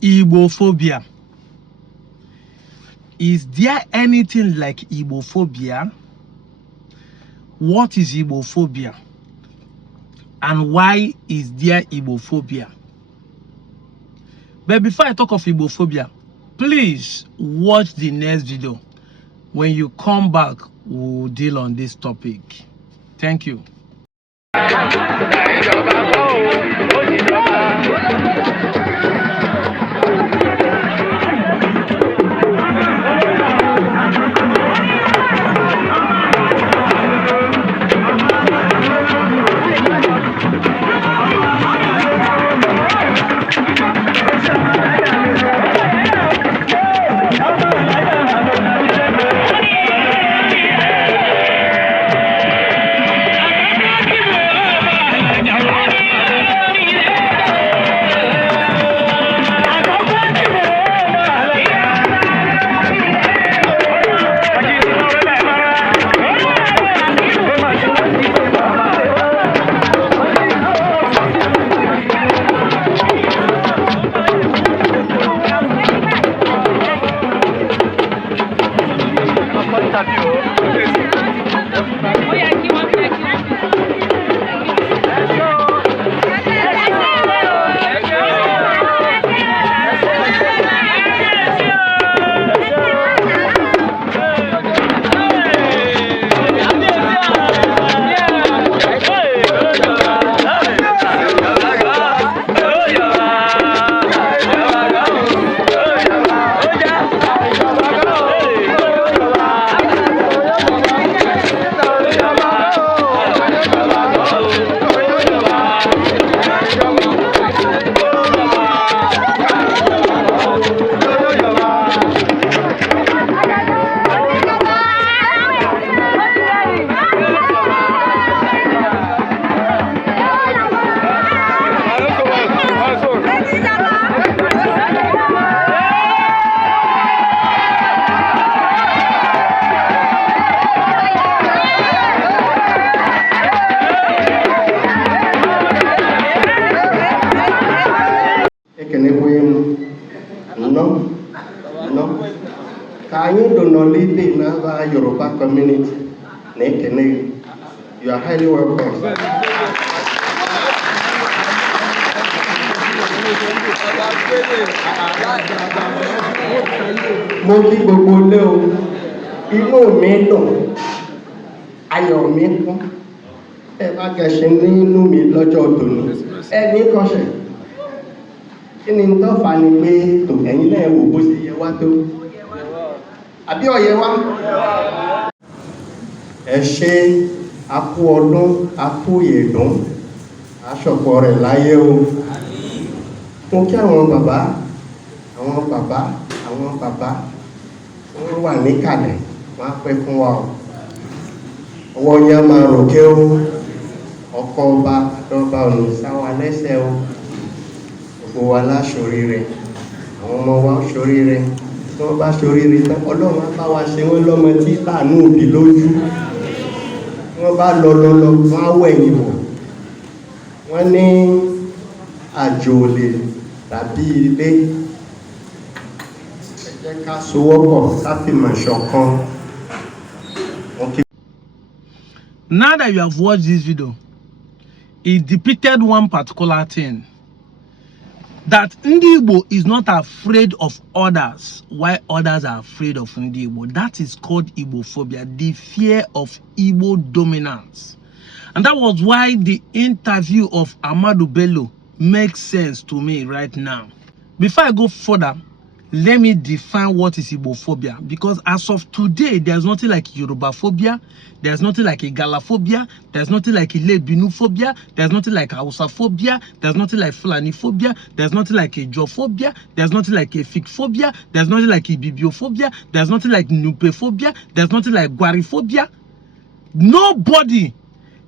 Igbophobia. Is there anything like Igbophobia? What is Igbophobia? And why is there Igbophobia? But before I talk of Igbophobia, please watch the next video. When you come back, we'll deal on this topic. Thank you. Yoruba community, you are highly welcome. Mo kí gbogbo lé o, inú mi dùn, ayọ̀ mi kún, ẹ bá kẹ̀ṣẹ̀ nínú mi lọ́jọ́ tòní, ẹ ní kọ́ṣẹ̀. Kí ni tó fà ní pé tò ẹ̀yin náà wò bó ṣe yẹ wá tó? Àbí ọ̀yẹ́ wá? Ẹ ṣe akú ọdún, akú ìyèdún, aṣọ̀pọ̀ rẹ̀ láyé o. Mo kí àwọn bàbá wọ́n wà níkàlẹ̀, wọ́n á pẹ́ fún wa o. Ọwọ́ yẹn máa ròkè o, ọkọ ọba àdọ́ba ọ̀nà sáwà lẹ́sẹ̀ o. Gbogbo wa láṣoríire, àwọn ọmọ wa ṣoríire, tí wọ́n bá ṣoríire tán, Ọlọ́run á bá wa ṣe wọ́n lọ́mọ tí láàánú òbí lójú. Wọ́n bá lọ wọ́n á wẹ̀yìn wò. Wọ́n ní àjò lè tàbí ilé. Ẹ jẹ́ ká sowọ́pọ̀ ká fi mọ̀ ṣọ̀kan. Now that you have watched this video, it depicted one particular thing. That Ndigbo is not afraid of others, while others are afraid of Ndigbo. That is called Igbophobia, the fear of Igbo dominance. And that was why the interview of Ahmadu Bello makes sense to me right now. Before I go further, let me define what is Igbophobia, because as of today, there's nothing like Yoruba phobia, there's nothing like Igalaphobia, there's nothing like Ilebinu phobia, there's nothing like Hausa phobia, there's nothing like Fulani phobia, there's nothing like Ejophobia, there's nothing like Efik phobia, there's nothing like Ibibiophobia, there's nothing like Nupe phobia, there's nothing like Gwari phobia. Nobody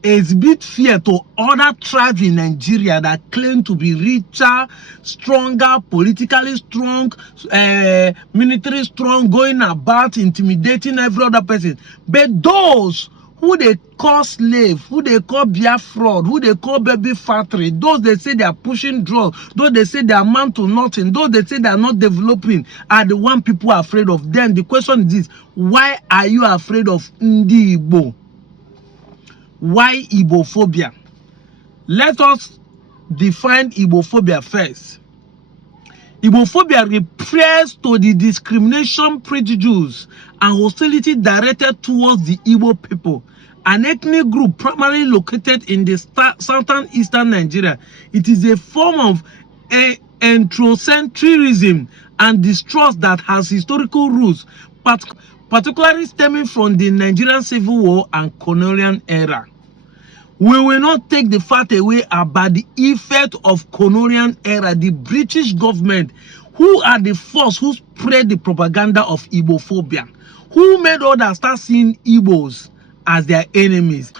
exhibit fear to other tribes in Nigeria that claim to be richer, stronger, politically strong, military strong, going about intimidating every other person. But those who they call slave, who they call beer fraud, who they call baby factory, those they say they are pushing drugs, those they say they amount to nothing, those they say they are not developing, are the one people are afraid of. Then the question is this: why are you afraid of Ndigbo? Why Igbophobia? Let us define Igbophobia first. Igbophobia refers to the discrimination, prejudice, and hostility directed towards the Igbo people, an ethnic group primarily located in the southern eastern Nigeria. It is a form of ethnocentrism and distrust that has historical roots, particularly stemming from the Nigerian Civil War and colonial era. We will not take the fact away about the effect of colonial era. The British government, who are the first who spread the propaganda of Igbophobia, who made others start seeing Igbos as their enemies.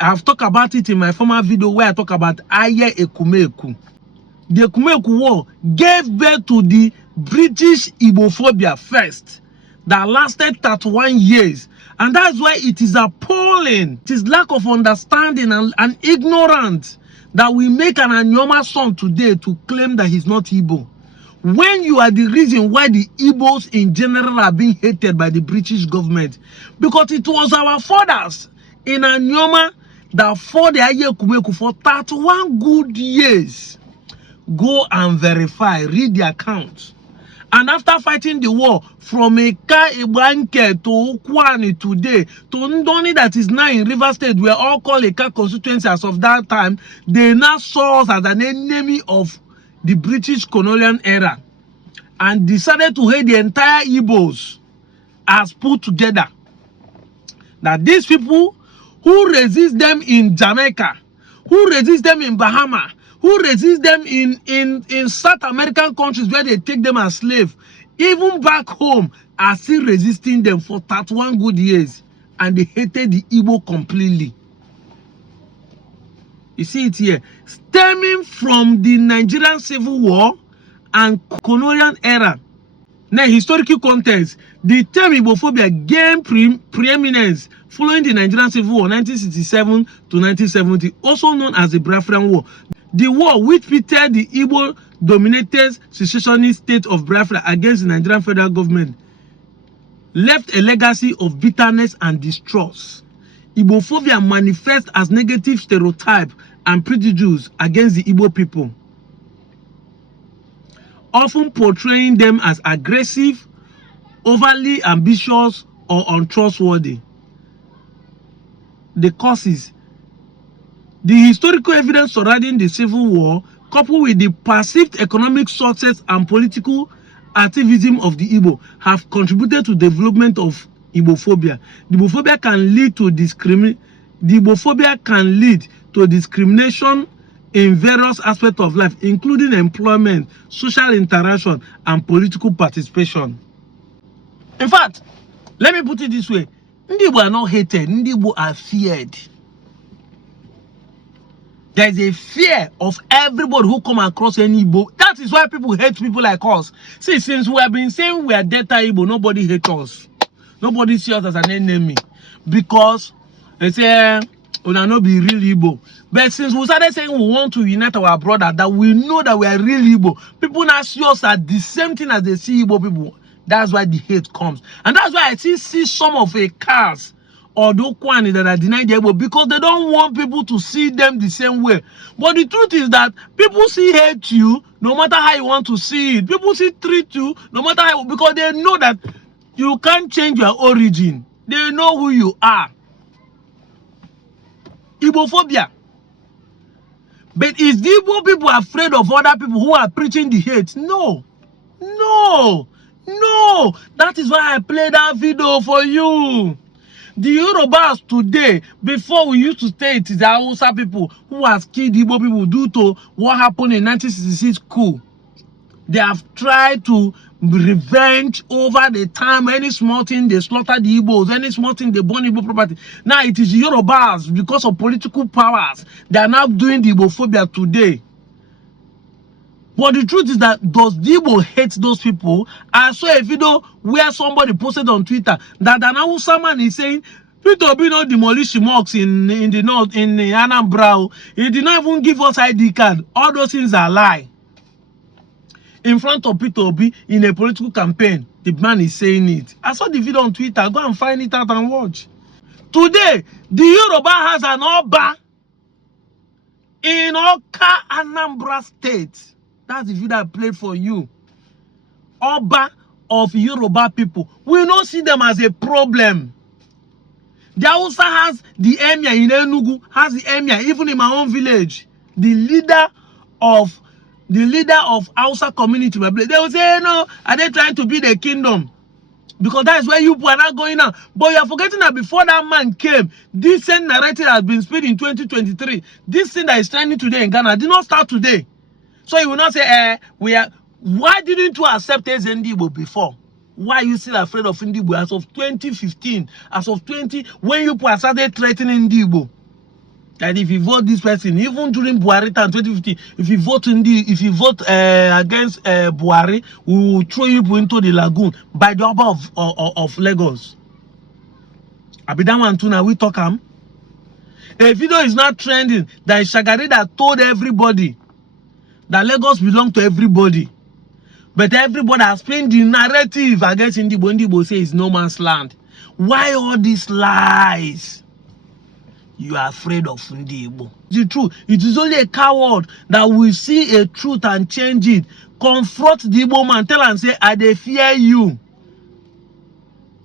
I've talked about it in my former video where I talk about Aye Ekumeku. The Ekumeku War gave birth to the British Igbophobia first, that lasted 31 years. And that's why it is appalling. It is lack of understanding and ignorance that we make an Anyoma son today to claim that he's not Igbo, when you are the reason why the Igbos in general are being hated by the British government. Because it was our fathers in Anyoma that fought the Aye Ekumeku for 31 good years. Go and verify, read the accounts. And after fighting the war from Eka Ibanke to Kwani today, to Ndoni that is now in River State, we are all called Eka constituency as of that time, they now saw us as an enemy of the British colonial era and decided to hate the entire Igbos as put together. That these people who resist them in Jamaica, who resist them in Bahamas, who resist them in South American countries where they take them as slaves, even back home, are still resisting them for 31 good years. And they hated the Igbo completely. You see it here. Stemming from the Nigerian Civil War and colonial era. Now, historical context. The term Igbophobia gained preeminence following the Nigerian Civil War 1967 to 1970, also known as the Biafran War. The war which pitted the Igbo-dominated secessionist state of Biafra against the Nigerian federal government left a legacy of bitterness and distrust. Igbophobia manifests as negative stereotype and prejudice against the Igbo people, often portraying them as aggressive, overly ambitious, or untrustworthy. The causes. The historical evidence surrounding the Civil War, coupled with the perceived economic success and political activism of the Igbo, have contributed to the development of Igbophobia. The Igbophobia can lead to discrimination in various aspects of life, including employment, social interaction, and political participation. In fact, let me put it this way: Ndigbo are not hated, Ndigbo are feared. There is a fear of everybody who come across any Igbo. That is why people hate people like us. See, since we have been saying we are Delta Igbo, nobody hates us. Nobody sees us as an enemy. Because they say, we will not be real Igbo. But since we started saying we want to unite our brother, that we know that we are real Igbo, people now see us as the same thing as they see Igbo people. That's why the hate comes. And that's why I see some of the cars or the Kwani that are denied the Igbo, because they don't want people to see them the same way. But the truth is that people see hate you no matter how you want to see it. People see treat you no matter how, because they know that you can't change your origin. They know who you are. Igbophobia. But is the Igbo people afraid of other people who are preaching the hate? No. No. No. That is why I played that video for you. The Yorubas today, before we used to say it is the Hausa people who has killed Igbo people due to what happened in 1966 coup. They have tried to revenge over the time. Any small thing they slaughter the Igbos, any small thing they burn Igbo property. Now it is the Yorubas, because of political powers, they are now doing the Igbophobia today. But the truth is that, does Igbo hate those people? I saw a video where somebody posted on Twitter that an Hausa man is saying Peter Obi no demolish mosques in the north, in Anambra. He did not even give us ID card. All those things are lie. In front of Peter Obi in a political campaign, the man is saying it. I saw the video on Twitter. Go and find it out and watch. Today, the Yoruba has an Oba in Oka, Anambra State. That's the video I played for you. Oba of Yoruba people. We don't see them as a problem. The Hausa has the emir in Enugu, has the emir even in my own village. The leader of Hausa community, they will say, no, are they trying to be the kingdom? Because that is where you are not going now. But you are forgetting that before that man came, this same narrative has been spread in 2023. This thing that is trending today in Ghana did not start today. So you will not say, why didn't you accept Ndigbo before? Why are you still afraid of Ndigbo as of 2015, as of 20, when you started threatening Ndigbo? That if you vote this person, even during Buhari time 2015, if you vote against Buhari, we will throw you into the lagoon by the Oba of Lagos. Abidaman Tuna, we talk him. A video is not trending. That is Shagari that told everybody that Lagos belongs to everybody. But everybody has spent the narrative against Ndigbo. Ndigbo says it's no man's land. Why all these lies? You are afraid of Ndigbo. The truth. It is only a coward that will see a truth and change it. Confront the Igbo man. Tell and say, I dey fear you.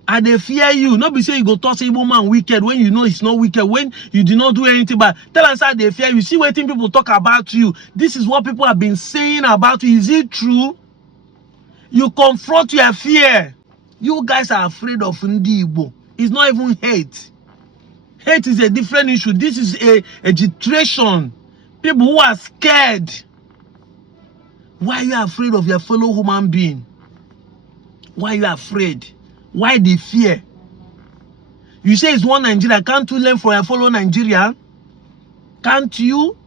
I dey fear you. Not be say you go toss Igbo man wicked when you know it's not wicked. When you did not do anything bad. Tell and say, I dey fear you. See what people talk about you. This is what people have been saying about you. Is it true? You confront your fear. You guys are afraid of Ndigbo. It's not even hate. Hate is a different issue. This is a agitation. People who are scared. Why are you afraid of your fellow human being? Why are you afraid? Why the fear? You say it's one Nigeria. Can't you learn from your fellow Nigerian? Can't you?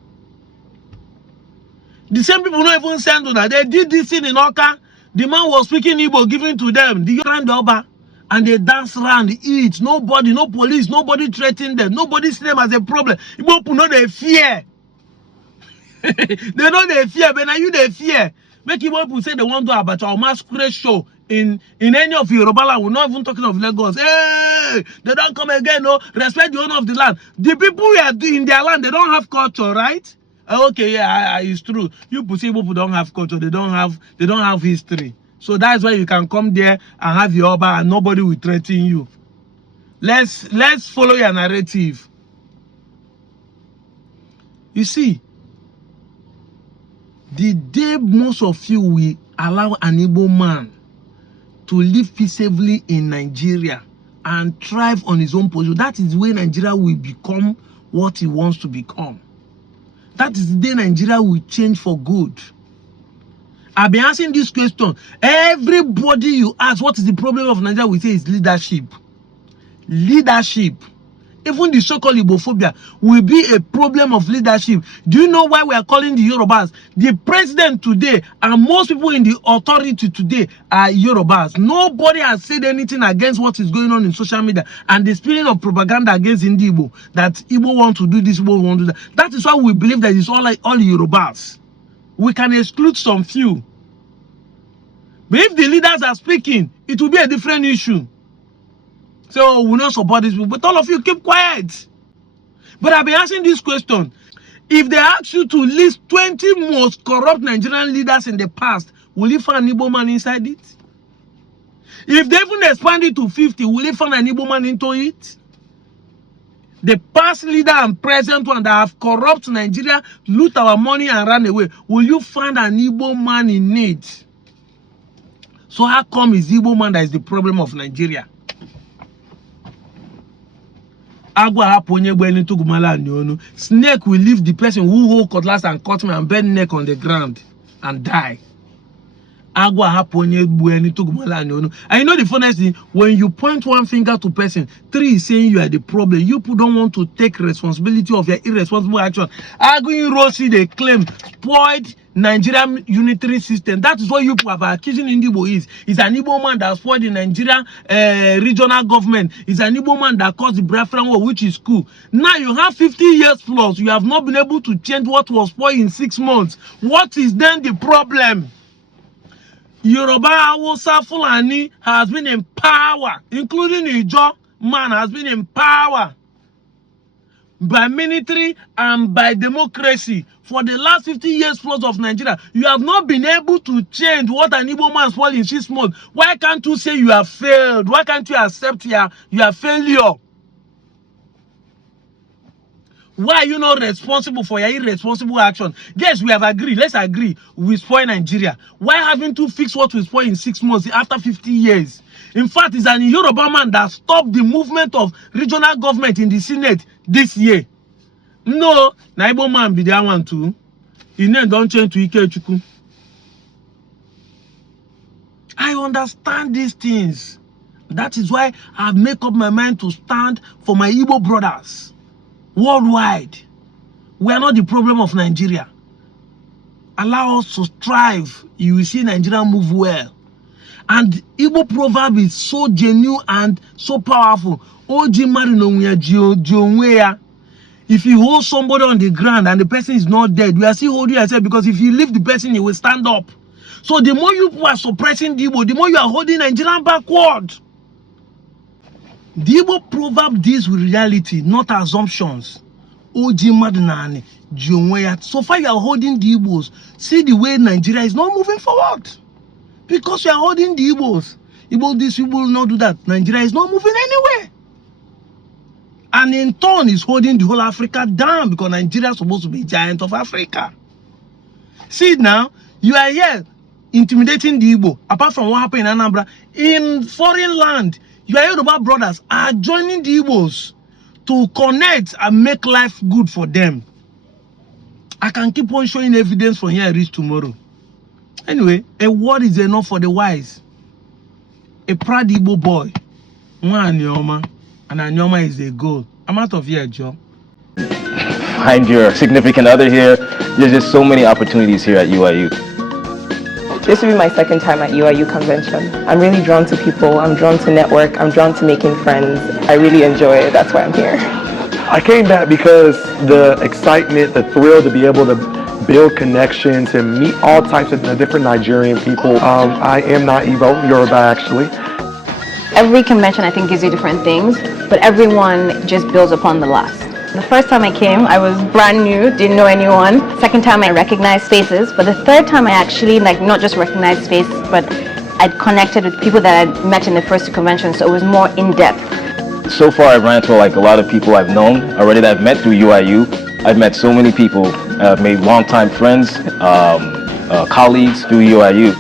The same people don't even send to that. They did this thing in Oka. The man was speaking Igbo, giving to them the Yoruba, and they dance around, eat. Nobody, no police, nobody threatening them. Nobody see them as a problem. Igbo people know they fear. They know they fear, but now you they fear. Make Igbo people say they want to have a masquerade show in any of Yoruba land. We're not even talking of Lagos. Hey, they don't come again. No, respect the owner of the land. The people who are in their land, they don't have culture, right? Okay, yeah, it's true. You people don't have culture. They don't have history. So that's why you can come there and have your Oba and nobody will threaten you. Let's follow your narrative. You see, the day most of you will allow an Igbo man to live peaceably in Nigeria and thrive on his own position, that is where Nigeria will become what he wants to become. That is the day Nigeria will change for good. I've been asking this question. Everybody you ask, what is the problem of Nigeria? We say is leadership. Leadership. Even the so-called Igbophobia will be a problem of leadership. Do you know why we are calling the Yorubas? The president today and most people in the authority today are Yorubas. Nobody has said anything against what is going on in social media and the spirit of propaganda against Ndigbo, that Igbo want to do this, Igbo want to do that. That is why we believe that it's all Yorubas. We can exclude some few. But if the leaders are speaking, it will be a different issue. So we will not support this, but all of you keep quiet. But I've been asking this question. If they ask you to list 20 most corrupt Nigerian leaders in the past, will you find an Igbo man inside it? If they even expand it to 50, will you find an Igbo man into it? The past leader and present one that have corrupt Nigeria, loot our money and run away, will you find an Igbo man in need? So how come is Igbo man that is the problem of Nigeria? Snake will leave the person who hold cutlass and cut me and bend neck on the ground and die. agwa haponye bueni tugumala no. And you know the funniest thing, when you point one finger to person, 3 is saying you are the problem. You people don't want to take responsibility of your irresponsible action. Arguing Rossi, they claim spoiled Nigerian unitary system. That is what you people are accusing Ndigbo is. He's an Igbo man that spoiled the Nigerian regional government. He's an Igbo man that caused the Biafran war, which is cool. Now you have 50 years plus. You have not been able to change what was spoiled in 6 months. What is then the problem? Yoruba, Hausa, Fulani has been in power, including Ijo man has been in power by military and by democracy for the last 50 years plus of Nigeria. You have not been able to change what an Igbo man spoiled in 6 months. Why can't you say you have failed? Why can't you accept your failure? Why are you not responsible for your irresponsible action? Yes, we have agreed. Let's agree. We spoil Nigeria. Why haven't you fixed what we spoil in 6 months after 50 years? In fact, it's an Yoruba man that stopped the movement of regional government in the Senate this year. No, Naibo man be the one too. His name don't change to Ikechukwu. I understand these things. That is why I've made up my mind to stand for my Igbo brothers worldwide. We are not the problem of Nigeria. Allow us to strive. You will see Nigeria move well. And Igbo proverb is so genuine and so powerful. If you hold somebody on the ground and the person is not dead, you are still holding yourself, because if you leave the person, he will stand up. So the more you are suppressing the Igbo, the more you are holding Nigeria backward. The Igbo proverb deals with reality, not assumptions. So far you are holding the Igbos. See the way Nigeria is not moving forward. Because you are holding the Igbos. Igbo this, Igbo will not do that. Nigeria is not moving anywhere. And in turn is holding the whole Africa down, because Nigeria is supposed to be a giant of Africa. See now, you are here intimidating the Igbo. Apart from what happened in Anambra, in foreign land, your Yoruba brothers are joining the Igbos to connect and make life good for them. I can keep on showing evidence from here I reach tomorrow. Anyway, a word is enough for the wise. A proud Igbo boy. One Anyoma, and Anyoma is a goal. I'm out of here, Joe. Find your significant other here. There's just so many opportunities here at UIU. This will be my second time at UIU convention. I'm really drawn to people, I'm drawn to network, I'm drawn to making friends. I really enjoy it, that's why I'm here. I came back because the excitement, the thrill to be able to build connections and meet all types of different Nigerian people. I am not Igbo, Yoruba actually. Every convention I think gives you different things, but everyone just builds upon the last. The first time I came, I was brand new, didn't know anyone. Second time I recognized faces, but the third time I actually not just recognized faces, but I'd connected with people that I'd met in the first convention, so it was more in-depth. So far I've ran into a lot of people I've known already that I've met through UIU. I've met so many people, I've made longtime friends, colleagues through UIU.